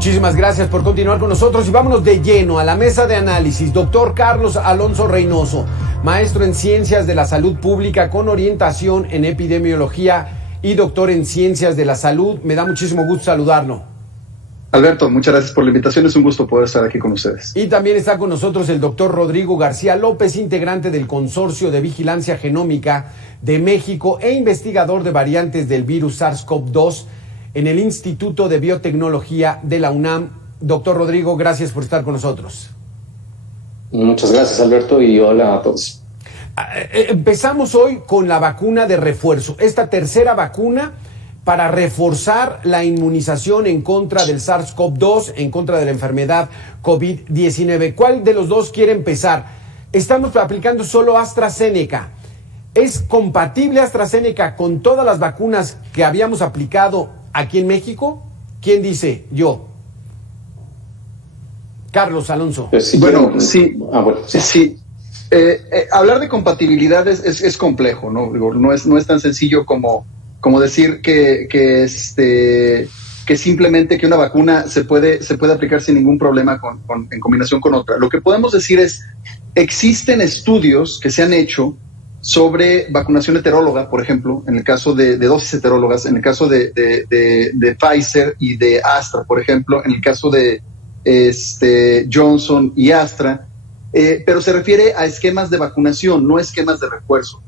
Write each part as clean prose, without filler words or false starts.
Muchísimas gracias por continuar con nosotros y vámonos de lleno a la mesa de análisis. Doctor Carlos Alonso Reynoso, maestro en Ciencias de la Salud Pública con orientación en Epidemiología y doctor en Ciencias de la Salud. Me da muchísimo gusto saludarlo. Alberto, muchas gracias por la invitación. Es un gusto poder estar aquí con ustedes. Y también está con nosotros el doctor Rodrigo García López, integrante del Consorcio de Vigilancia Genómica de México e investigador de variantes del virus SARS-CoV-2 en el Instituto de Biotecnología de la UNAM. Doctor Rodrigo, gracias por estar con nosotros. Muchas gracias, Alberto, y hola a todos. Empezamos hoy con la vacuna de refuerzo, esta tercera vacuna para reforzar la inmunización en contra del SARS-CoV-2, en contra de la enfermedad COVID-19. ¿Cuál de los dos quiere empezar? Estamos aplicando solo AstraZeneca. ¿Es compatible AstraZeneca con todas las vacunas que habíamos aplicado aquí en México? ¿Quién dice? Yo. Carlos Alonso. Sí. Hablar de compatibilidad es complejo, ¿no? No es tan sencillo como decir que simplemente que una vacuna se puede aplicar sin ningún problema en combinación con otra. Lo que podemos decir es, existen estudios que se han hecho sobre vacunación heteróloga, por ejemplo, en el caso de dosis heterólogas, en el caso de Pfizer y de Astra, por ejemplo, en el caso de Johnson y Astra, pero se refiere a esquemas de vacunación, no esquemas de refuerzo.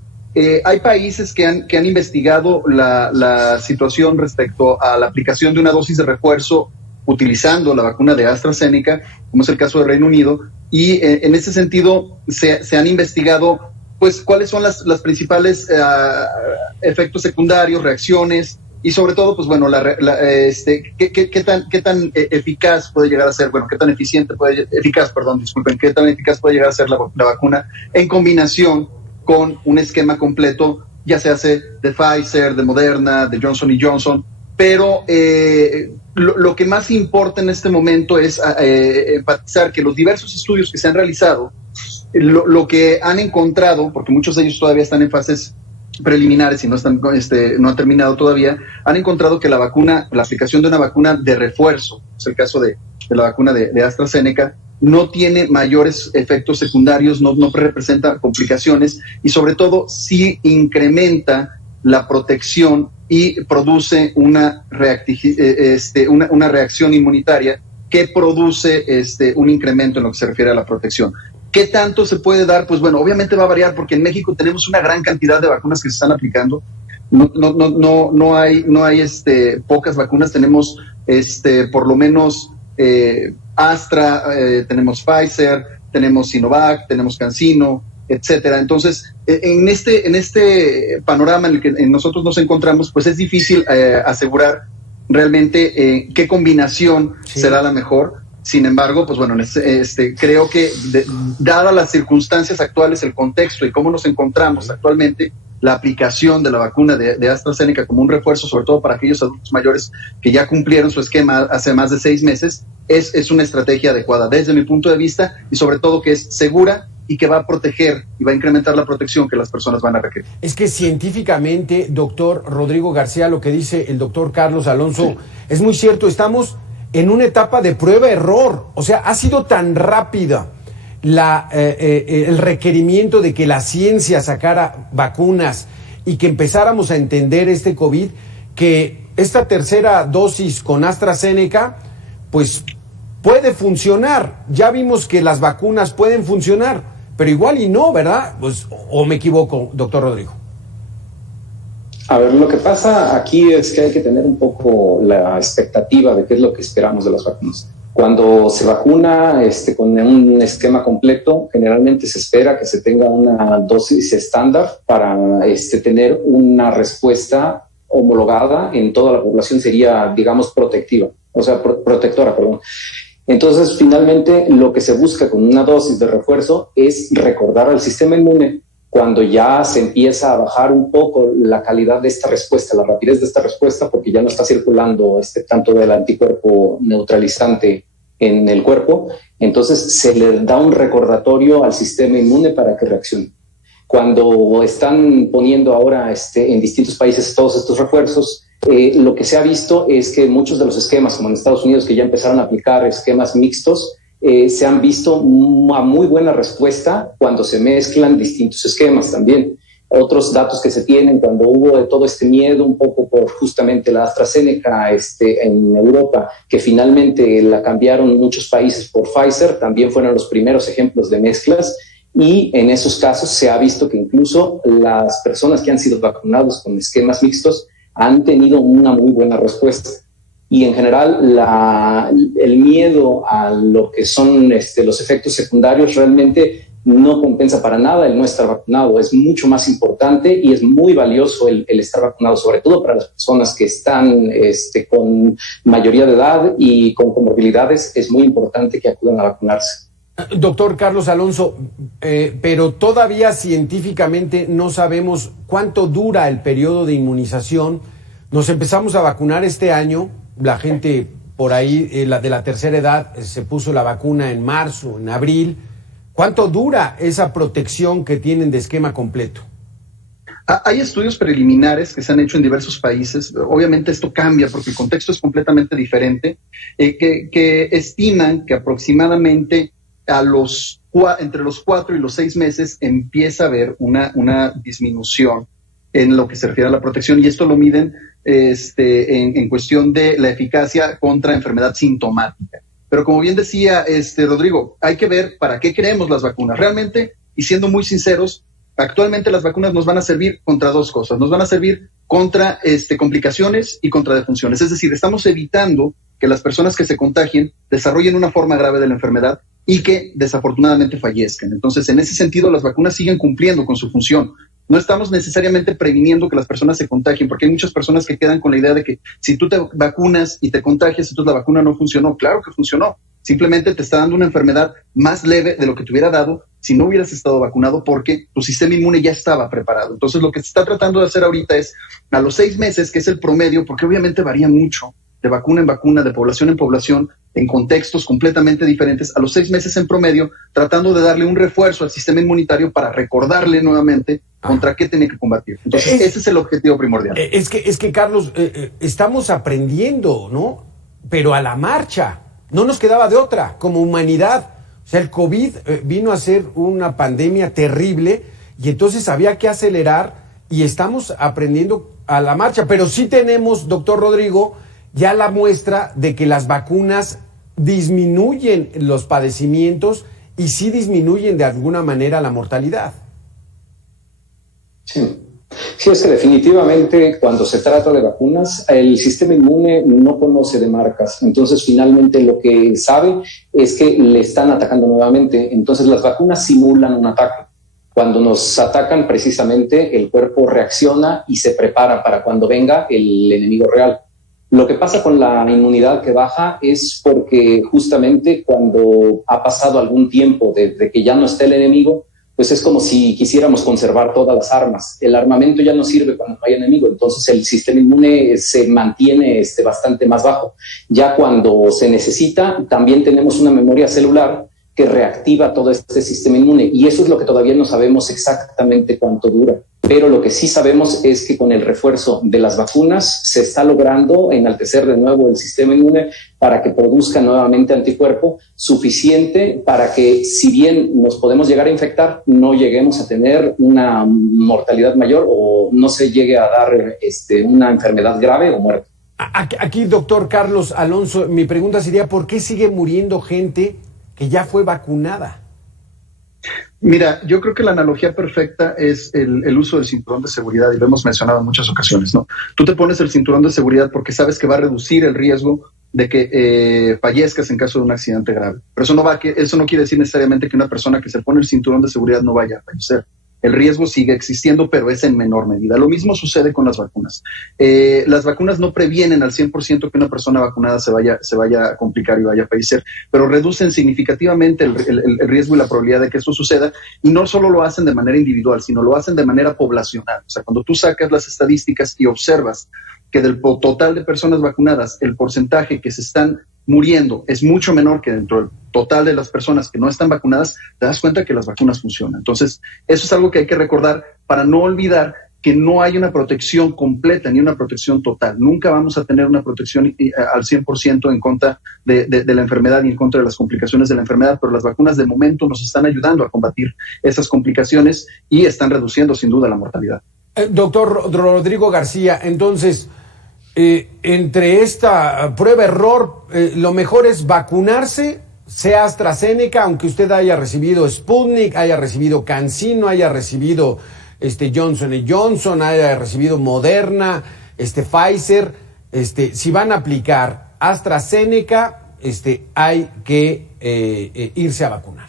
Hay países que han investigado la situación respecto a la aplicación de una dosis de refuerzo utilizando la vacuna de AstraZeneca, como es el caso de Reino Unido, y en ese sentido se han investigado pues cuáles son las principales efectos secundarios, reacciones, y sobre todo, pues bueno, qué tan eficaz puede llegar a ser, qué tan qué tan eficaz puede llegar a ser la vacuna en combinación con un esquema completo, ya se hace de Pfizer, de Moderna, de Johnson & Johnson, pero lo que más importa en este momento es enfatizar que los diversos estudios que se han realizado, lo que han encontrado, porque muchos de ellos todavía están en fases preliminares y no han terminado todavía, han encontrado que la aplicación de una vacuna de refuerzo, es el caso de la vacuna de AstraZeneca, no tiene mayores efectos secundarios, no representa complicaciones y sobre todo sí incrementa la protección y produce una reacción inmunitaria que produce un incremento en lo que se refiere a la protección. ¿Qué tanto se puede dar? Pues bueno, obviamente va a variar porque en México tenemos una gran cantidad de vacunas que se están aplicando. No hay pocas vacunas, tenemos por lo menos Astra, tenemos Pfizer, tenemos Sinovac, tenemos CanSino, etcétera. Entonces, en este panorama en el que nosotros nos encontramos, pues es difícil asegurar realmente qué combinación será la mejor. Sin embargo, pues bueno, creo que dadas las circunstancias actuales, el contexto y cómo nos encontramos actualmente, la aplicación de la vacuna de AstraZeneca como un refuerzo, sobre todo para aquellos adultos mayores que ya cumplieron su esquema hace más de 6 meses, es una estrategia adecuada desde mi punto de vista y sobre todo que es segura y que va a proteger y va a incrementar la protección que las personas van a requerir. Es que científicamente, doctor Rodrigo García, lo que dice el doctor Carlos Alonso es muy cierto. Estamos en una etapa de prueba-error. O sea, ha sido tan rápida el requerimiento de que la ciencia sacara vacunas y que empezáramos a entender este COVID, que esta tercera dosis con AstraZeneca, pues puede funcionar. Ya vimos que las vacunas pueden funcionar, pero igual y no, ¿verdad? Pues, ¿o me equivoco, doctor Rodrigo? A ver, lo que pasa aquí es que hay que tener un poco la expectativa de qué es lo que esperamos de las vacunas. Cuando se vacuna con un esquema completo, generalmente se espera que se tenga una dosis estándar para tener una respuesta homologada en toda la población, sería, digamos, protectora, perdón. Entonces, finalmente, lo que se busca con una dosis de refuerzo es recordar al sistema inmune cuando ya se empieza a bajar un poco la calidad de esta respuesta, la rapidez de esta respuesta, porque ya no está circulando tanto del anticuerpo neutralizante en el cuerpo, entonces se le da un recordatorio al sistema inmune para que reaccione. Cuando están poniendo ahora en distintos países todos estos refuerzos, Lo que se ha visto es que muchos de los esquemas, como en Estados Unidos, que ya empezaron a aplicar esquemas mixtos, se han visto a muy buena respuesta cuando se mezclan distintos esquemas también. Otros datos que se tienen cuando hubo de todo este miedo un poco por justamente la AstraZeneca en Europa, que finalmente la cambiaron muchos países por Pfizer, también fueron los primeros ejemplos de mezclas, y en esos casos se ha visto que incluso las personas que han sido vacunados con esquemas mixtos han tenido una muy buena respuesta. Y en general el miedo a lo que son los efectos secundarios realmente no compensa para nada el no estar vacunado. Es mucho más importante y es muy valioso el estar vacunado, sobre todo para las personas que están con mayoría de edad y con comorbilidades. Es muy importante que acudan a vacunarse. Doctor Carlos Alonso, pero todavía científicamente no sabemos cuánto dura el periodo de inmunización. Nos empezamos a vacunar este año, la gente por ahí, de la tercera edad, se puso la vacuna en marzo, en abril. ¿Cuánto dura esa protección que tienen de esquema completo? Hay estudios preliminares que se han hecho en diversos países. Obviamente esto cambia porque el contexto es completamente diferente, que estiman que aproximadamente entre los 4 y los 6 meses empieza a haber una disminución en lo que se refiere a la protección, y esto lo miden en cuestión de la eficacia contra enfermedad sintomática. Pero como bien decía Rodrigo, hay que ver para qué queremos las vacunas. Realmente, y siendo muy sinceros, actualmente las vacunas nos van a servir contra dos cosas. Nos van a servir contra complicaciones y contra defunciones. Es decir, estamos evitando que las personas que se contagien desarrollen una forma grave de la enfermedad y que desafortunadamente fallezcan. Entonces, en ese sentido, las vacunas siguen cumpliendo con su función. No estamos necesariamente previniendo que las personas se contagien, porque hay muchas personas que quedan con la idea de que si tú te vacunas y te contagias, entonces la vacuna no funcionó. Claro que funcionó. Simplemente te está dando una enfermedad más leve de lo que te hubiera dado si no hubieras estado vacunado, porque tu sistema inmune ya estaba preparado. Entonces, lo que se está tratando de hacer ahorita es a los 6 meses, que es el promedio, porque obviamente varía mucho de vacuna en vacuna, de población en población, en contextos completamente diferentes, a los 6 meses en promedio, tratando de darle un refuerzo al sistema inmunitario para recordarle nuevamente contra qué tiene que combatir. Entonces, ese es el objetivo primordial. Es que Carlos, estamos aprendiendo, ¿no? Pero a la marcha. No nos quedaba de otra, como humanidad. O sea, el COVID vino a ser una pandemia terrible y entonces había que acelerar y estamos aprendiendo a la marcha. Pero sí tenemos, doctor Rodrigo, ya la muestra de que las vacunas disminuyen los padecimientos y sí disminuyen de alguna manera la mortalidad. Sí, es que definitivamente cuando se trata de vacunas, el sistema inmune no conoce de marcas. Entonces, finalmente lo que sabe es que le están atacando nuevamente. Entonces, las vacunas simulan un ataque. Cuando nos atacan, precisamente, el cuerpo reacciona y se prepara para cuando venga el enemigo real. Lo que pasa con la inmunidad que baja es porque justamente cuando ha pasado algún tiempo desde que ya no está el enemigo, pues es como si quisiéramos conservar todas las armas. El armamento ya no sirve cuando no hay enemigo, entonces el sistema inmune se mantiene bastante más bajo. Ya cuando se necesita, también tenemos una memoria celular que reactiva todo este sistema inmune, y eso es lo que todavía no sabemos exactamente cuánto dura. Pero lo que sí sabemos es que con el refuerzo de las vacunas se está logrando enaltecer de nuevo el sistema inmune para que produzca nuevamente anticuerpo suficiente para que, si bien nos podemos llegar a infectar, no lleguemos a tener una mortalidad mayor o no se llegue a dar una enfermedad grave o muerte. Aquí, doctor Carlos Alonso, mi pregunta sería, ¿por qué sigue muriendo gente que ya fue vacunada? Mira, yo creo que la analogía perfecta es el uso del cinturón de seguridad, y lo hemos mencionado en muchas ocasiones, ¿no? Tú te pones el cinturón de seguridad porque sabes que va a reducir el riesgo de que fallezcas en caso de un accidente grave. Pero eso no quiere decir necesariamente que una persona que se pone el cinturón de seguridad no vaya a fallecer. El riesgo sigue existiendo, pero es en menor medida. Lo mismo sucede con las vacunas. Las vacunas no previenen al 100% que una persona vacunada se vaya a complicar y vaya a fallecer, pero reducen significativamente el riesgo y la probabilidad de que esto suceda, y no solo lo hacen de manera individual, sino lo hacen de manera poblacional. O sea, cuando tú sacas las estadísticas y observas que del total de personas vacunadas, el porcentaje que se están muriendo es mucho menor que dentro del total de las personas que no están vacunadas, te das cuenta que las vacunas funcionan. Entonces, eso es algo que hay que recordar para no olvidar que no hay una protección completa ni una protección total. Nunca vamos a tener una protección al 100% en contra de la enfermedad y en contra de las complicaciones de la enfermedad, pero las vacunas de momento nos están ayudando a combatir esas complicaciones y están reduciendo sin duda la mortalidad. Doctor Rodrigo García, entonces, entre esta prueba-error, lo mejor es vacunarse, sea AstraZeneca, aunque usted haya recibido Sputnik, haya recibido CanSino, haya recibido Johnson & Johnson, haya recibido Moderna, Pfizer, si van a aplicar AstraZeneca, hay que irse a vacunar.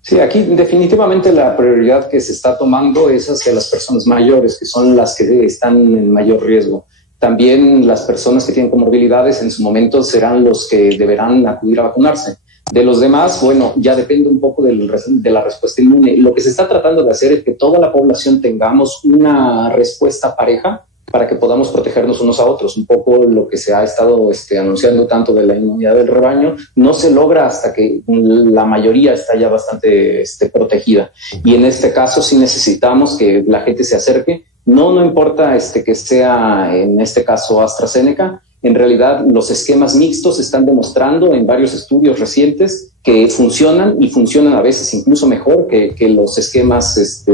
Sí, aquí definitivamente la prioridad que se está tomando es hacia las personas mayores, que son las que están en mayor riesgo. También las personas que tienen comorbilidades en su momento serán los que deberán acudir a vacunarse. De los demás, bueno, ya depende un poco de la respuesta inmune. Lo que se está tratando de hacer es que toda la población tengamos una respuesta pareja para que podamos protegernos unos a otros. Un poco lo que se ha estado anunciando tanto de la inmunidad del rebaño, no se logra hasta que la mayoría está ya bastante protegida. Y en este caso sí necesitamos que la gente se acerque. No importa que sea, en este caso, AstraZeneca. En realidad, los esquemas mixtos están demostrando en varios estudios recientes que funcionan y funcionan a veces incluso mejor que los esquemas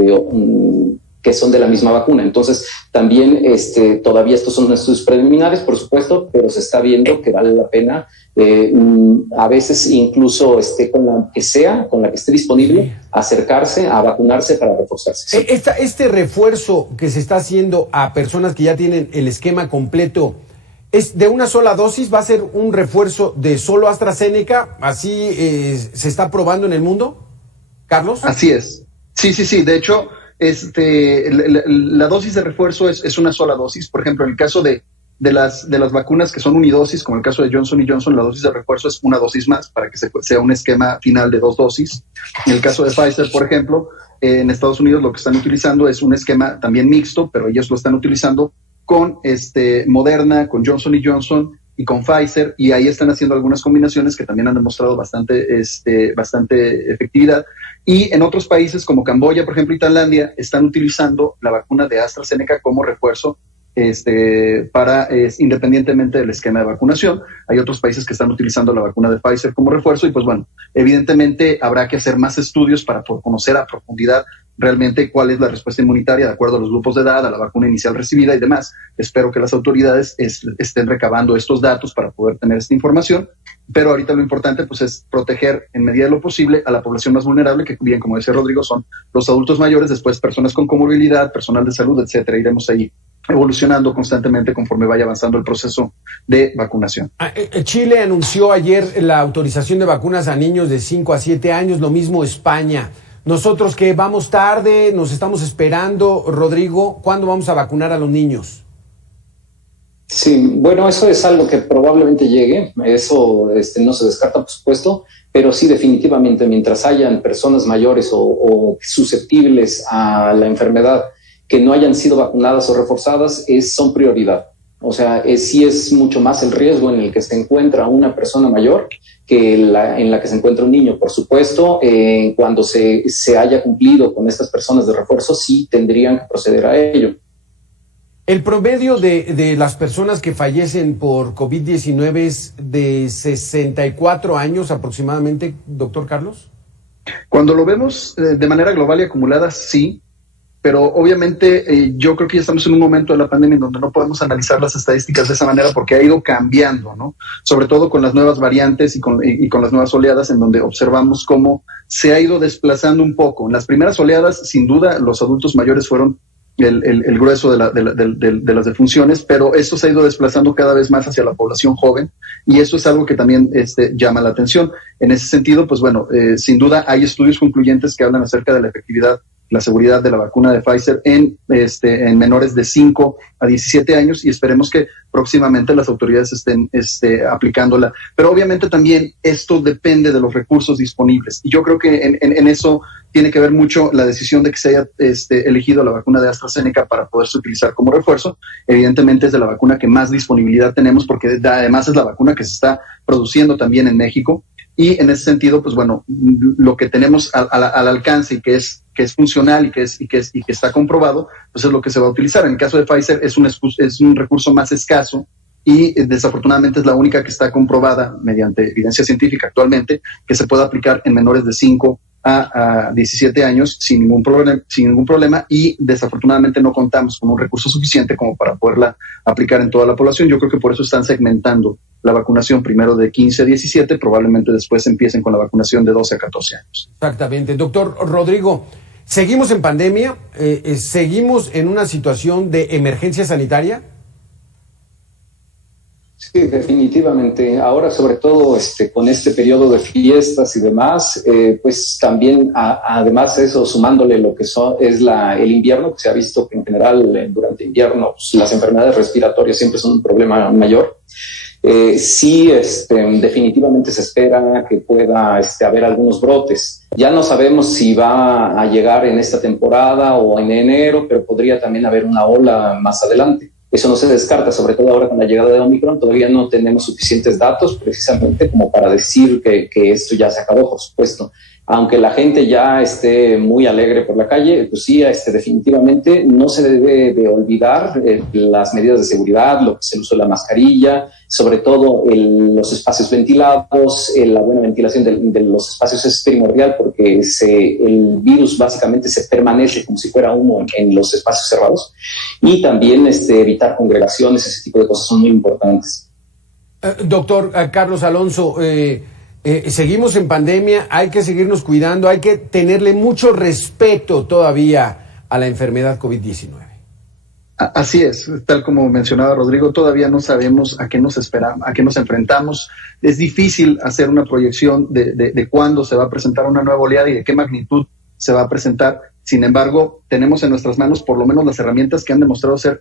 que son de la misma vacuna. Entonces, también todavía estos son estudios preliminares, por supuesto, pero se está viendo que vale la pena, a veces incluso con la que esté disponible, acercarse a vacunarse para reforzarse. ¿Sí? Este refuerzo que se está haciendo a personas que ya tienen el esquema completo, ¿es de una sola dosis? ¿Va a ser un refuerzo de solo AstraZeneca? ¿Así se está probando en el mundo, Carlos? Así es. Sí. De hecho, la dosis de refuerzo es una sola dosis. Por ejemplo, en el caso de las vacunas que son unidosis, como el caso de Johnson & Johnson, la dosis de refuerzo es una dosis más para que sea un esquema final de 2 dosis. En el caso de Pfizer, por ejemplo, en Estados Unidos lo que están utilizando es un esquema también mixto, pero ellos lo están utilizando con Moderna, con Johnson & Johnson y con Pfizer, y ahí están haciendo algunas combinaciones que también han demostrado bastante efectividad. Y en otros países como Camboya, por ejemplo, y Tailandia, están utilizando la vacuna de AstraZeneca como refuerzo independientemente del esquema de vacunación. Hay otros países que están utilizando la vacuna de Pfizer como refuerzo y pues bueno, evidentemente habrá que hacer más estudios para conocer a profundidad realmente cuál es la respuesta inmunitaria de acuerdo a los grupos de edad, a la vacuna inicial recibida y demás. Espero que las autoridades estén recabando estos datos para poder tener esta información, pero ahorita lo importante pues es proteger en medida de lo posible a la población más vulnerable, que bien, como decía Rodrigo, son los adultos mayores, después personas con comorbilidad, personal de salud, etcétera. Iremos ahí evolucionando constantemente conforme vaya avanzando el proceso de vacunación. Chile anunció ayer la autorización de vacunas a niños de 5 a 7 años, lo mismo España. Nosotros que vamos tarde, nos estamos esperando, Rodrigo, ¿cuándo vamos a vacunar a los niños? Sí, bueno, eso es algo que probablemente llegue, eso no se descarta, por supuesto, pero sí, definitivamente, mientras hayan personas mayores o susceptibles a la enfermedad que no hayan sido vacunadas o reforzadas, son prioridad. O sea, sí es mucho más el riesgo en el que se encuentra una persona mayor que en la que se encuentra un niño. Por supuesto, cuando se haya cumplido con estas personas de refuerzo, sí tendrían que proceder a ello. El promedio de las personas que fallecen por COVID-19 es de 64 años aproximadamente, doctor Carlos. Cuando lo vemos de manera global y acumulada, sí. Pero obviamente yo creo que ya estamos en un momento de la pandemia en donde no podemos analizar las estadísticas de esa manera porque ha ido cambiando, ¿no? Sobre todo con las nuevas variantes y con las nuevas oleadas, en donde observamos cómo se ha ido desplazando un poco. En las primeras oleadas, sin duda, los adultos mayores fueron el grueso de las defunciones, pero esto se ha ido desplazando cada vez más hacia la población joven y eso es algo que también llama la atención. En ese sentido, pues bueno, sin duda hay estudios concluyentes que hablan acerca de la efectividad, la seguridad de la vacuna de Pfizer en menores de 5 a 17 años y esperemos que próximamente las autoridades estén aplicándola. Pero obviamente también esto depende de los recursos disponibles y yo creo que en eso tiene que ver mucho la decisión de que se haya elegido la vacuna de AstraZeneca para poderse utilizar como refuerzo. Evidentemente es de la vacuna que más disponibilidad tenemos porque además es la vacuna que se está produciendo también en México. y en ese sentido, pues bueno, lo que tenemos al alcance y que es funcional y que está comprobado, pues es lo que se va a utilizar. En el caso de Pfizer es un recurso más escaso y desafortunadamente es la única que está comprobada mediante evidencia científica actualmente que se puede aplicar en menores de 5 a 17 años sin ningún problema, y desafortunadamente no contamos con un recurso suficiente como para poderla aplicar en toda la población. Yo creo que por eso están segmentando la vacunación primero de 15 a 17, probablemente después empiecen con la vacunación de 12 a 14 años. Exactamente. Doctor Rodrigo, ¿seguimos en pandemia? ¿Seguimos en una situación de emergencia sanitaria? Sí, definitivamente. Ahora, sobre todo con este periodo de fiestas y demás, pues también, además de eso, sumándole lo que es el invierno, que se ha visto que en general durante invierno pues, las enfermedades respiratorias siempre son un problema mayor. Sí, definitivamente se espera que pueda haber algunos brotes. Ya no sabemos si va a llegar en esta temporada o en enero, pero podría también haber una ola más adelante. Eso no se descarta, sobre todo ahora con la llegada de Omicron. Todavía no tenemos suficientes datos precisamente como para decir que esto ya se acabó, por supuesto. Aunque la gente ya esté muy alegre por la calle, pues sí, definitivamente no se debe de olvidar las medidas de seguridad, lo que es el uso de la mascarilla, sobre todo los espacios ventilados, la buena ventilación de los espacios es primordial porque el virus básicamente se permanece como si fuera humo en los espacios cerrados, y también evitar congregaciones, ese tipo de cosas son muy importantes. Doctor Carlos Alonso, seguimos en pandemia, hay que seguirnos cuidando, hay que tenerle mucho respeto todavía a la enfermedad COVID-19. Así es, tal como mencionaba Rodrigo, todavía no sabemos a qué nos enfrentamos. Es difícil hacer una proyección de cuándo se va a presentar una nueva oleada y de qué magnitud se va a presentar. Sin embargo, tenemos en nuestras manos por lo menos las herramientas que han demostrado ser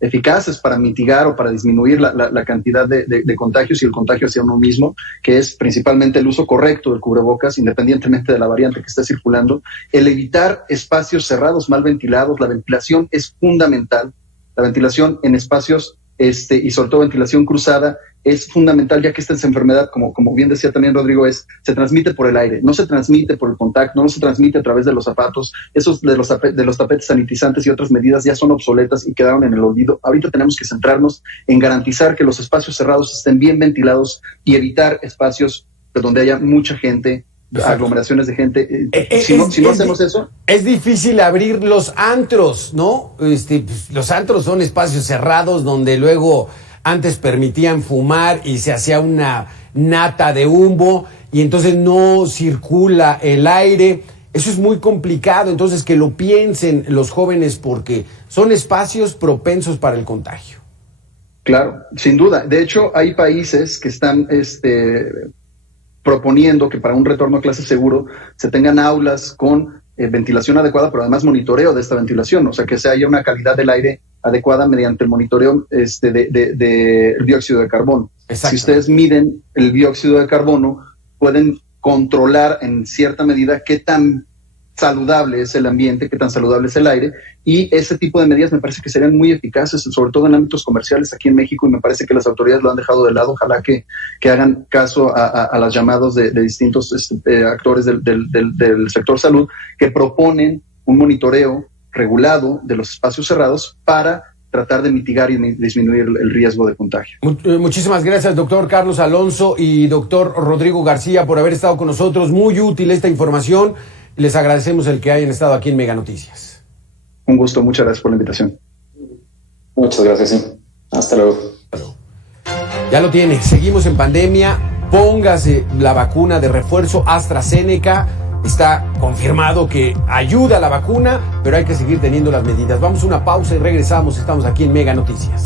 eficaces para mitigar o para disminuir la cantidad de contagios y el contagio hacia uno mismo, que es principalmente el uso correcto del cubrebocas, independientemente de la variante que esté circulando, el evitar espacios cerrados mal ventilados. La ventilación es fundamental, la ventilación en espacios y sobre todo ventilación cruzada es fundamental, ya que esta enfermedad, como bien decía también Rodrigo, se transmite por el aire, no se transmite por el contacto, no se transmite a través de los zapatos. Esos de los tapetes sanitizantes y otras medidas ya son obsoletas y quedaron en el olvido. Ahorita tenemos que centrarnos en garantizar que los espacios cerrados estén bien ventilados y evitar espacios donde haya mucha gente, aglomeraciones de gente. Si no hacemos eso, es difícil abrir los antros, ¿no? Los antros son espacios cerrados donde luego antes permitían fumar y se hacía una nata de humo y entonces no circula el aire. Eso es muy complicado, entonces que lo piensen los jóvenes porque son espacios propensos para el contagio. Claro, sin duda. De hecho, hay países que están proponiendo que para un retorno a clase seguro se tengan aulas con ventilación adecuada, pero además monitoreo de esta ventilación, o sea, que se haya una calidad del aire adecuada mediante el monitoreo de dióxido de carbono. Si ustedes miden el dióxido de carbono, pueden controlar en cierta medida qué tan saludable es el ambiente, qué tan saludable es el aire, y ese tipo de medidas me parece que serían muy eficaces, sobre todo en ámbitos comerciales aquí en México, y me parece que las autoridades lo han dejado de lado. Ojalá que hagan caso a los llamados de distintos actores del sector salud, que proponen un monitoreo regulado de los espacios cerrados para tratar de mitigar y disminuir el riesgo de contagio. Muchísimas gracias, doctor Carlos Alonso y doctor Rodrigo García, por haber estado con nosotros. Muy útil esta información. Les agradecemos el que hayan estado aquí en Mega Noticias. Un gusto, muchas gracias por la invitación. Muchas gracias, sí. Hasta luego. Ya lo tiene, seguimos en pandemia. Póngase la vacuna de refuerzo AstraZeneca. Está confirmado que ayuda a la vacuna, pero hay que seguir teniendo las medidas. Vamos a una pausa y regresamos. Estamos aquí en Mega Noticias.